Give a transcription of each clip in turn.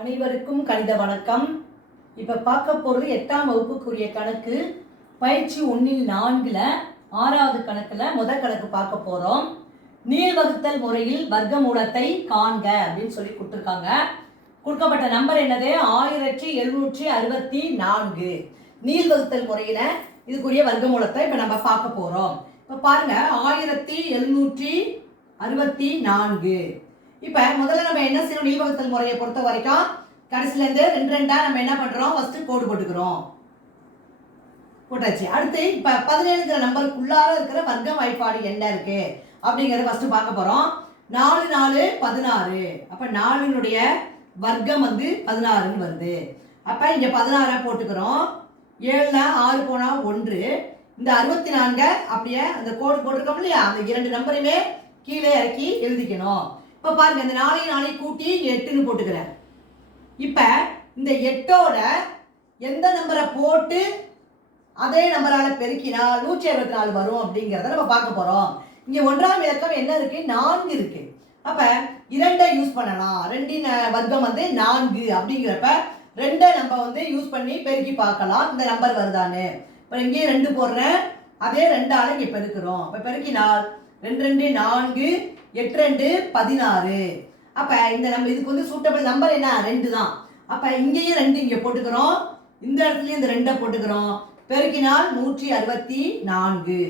அனைவருக்கும் கணித வணக்கம். இப்போ பார்க்க போகிறது எட்டாம் வகுப்புக்குரிய கணக்கு. பயிற்சி ஒன்றில் நான்கில் ஆறாவது கணக்கில் முதல் கணக்கு பார்க்க போகிறோம் நீள் வகுத்தல் முறையில் வர்க்கமூலத்தை காண்க அப்படின்னு சொல்லி கொடுத்துருக்காங்க. கொடுக்கப்பட்ட நம்பர் என்னது? ஆயிரத்தி எழுநூற்றி அறுபத்தி நான்கு. நீள் வகுத்தல் முறையில் இதுக்குரிய வர்க்கமூலத்தை இப்போ நம்ம பார்க்க போகிறோம் இப்போ பாருங்க ஆயிரத்தி எழுநூற்றி அறுபத்தி நான்கு. இப்போ முதல்ல நம்ம என்ன செய்யணும்? நீள்வகுத்தல் முறையை பொறுத்த வரைக்கும் கடைசிலேருந்து ரெண்டு ரெண்டா நம்ம என்ன பண்ணுறோம் ஃபஸ்ட்டு கோடு போட்டுக்கிறோம். போட்டாச்சு. அடுத்து இப்போ பதினேழுங்கிற நம்பருக்குள்ளார இருக்கிற வர்க்க வாய்ப்பாடு என்ன இருக்கு? அப்படிங்கிறத ஃபஸ்ட்டு பார்க்க போகிறோம் நாலு நாலு பதினாறு. அப்போ நாலினுடைய வர்க்கம் வந்து பதினாறுன்னு வருது. அப்போ இங்கே பதினாறை போட்டுக்கிறோம். ஏழில் ஆறு போனால் ஒன்று. இந்த அறுபத்தி நான்கை அப்படியே அந்த கோடு போட்டிருக்கோம் இல்லையா? அந்த இரண்டு நம்பரையுமே கீழே இறக்கி எழுதிக்கணும். இப்போ பாருங்க இந்த நாளையும் நாளையும் கூட்டி எட்டுன்னு போட்டுக்கிறேன் இப்போ இந்த எட்டோட எந்த நம்பரை போட்டு அதே நம்பரால் பெருக்கினா நூற்றி அறுபத்தி நாலு வரும் அப்படிங்கிறத நம்ம பார்க்க போகிறோம் இங்கே ஒன்றாம் இலக்கம் என்ன இருக்கு? நான்கு இருக்கு. அப்போ இரண்டை யூஸ் பண்ணலாம். ரெண்டின் வர்க்கம் வந்து நான்கு அப்படிங்கிறப்ப ரெண்டை நம்ம வந்து யூஸ் பண்ணி பெருக்கி பார்க்கலாம். இந்த நம்பர் வருதான்னு. இப்போ இங்கேயே ரெண்டு போடுறேன். அதே ரெண்டால இங்கே பெருக்கிறோம். இப்போ பெருக்கினால் ரெண்டு ரெண்டு நான்கு எட்டு ரெண்டு பதினாறு. அப்போ இந்த நம்ம இதுக்கு வந்து சூட்டபிள் நம்பர் என்ன? ரெண்டு தான். அப்போ இங்கேயும் ரெண்டு இங்கே போட்டுக்கிறோம். இந்த இடத்துலையும் இந்த ரெண்டை போட்டுக்கிறோம். பெருக்கினால் நூற்றி அறுபத்தி நான்கு.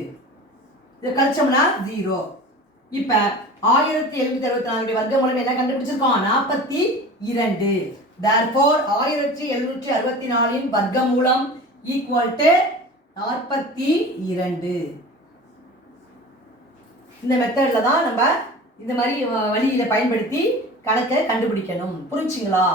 இதை கழிச்சோம்னா ஜீரோ இப்போ ஆயிரத்தி எழுநூத்தி அறுபத்தி நான்கு வர்க்க மூலம் என்ன கண்டுபிடிச்சிருக்கோம்? நாற்பத்தி இரண்டு. தேர்ஃபோர் ஆயிரத்தி எழுநூற்றி அறுபத்தி நாலின் வர்க்க மூலம் ஈக்குவல் டு நாற்பத்தி இரண்டு. இந்த மெத்தடில் தான் நம்ம இந்த மாதிரி வழியில் பயன்படுத்தி கணக்கை கண்டுபிடிக்கணும். புரிஞ்சுங்களா?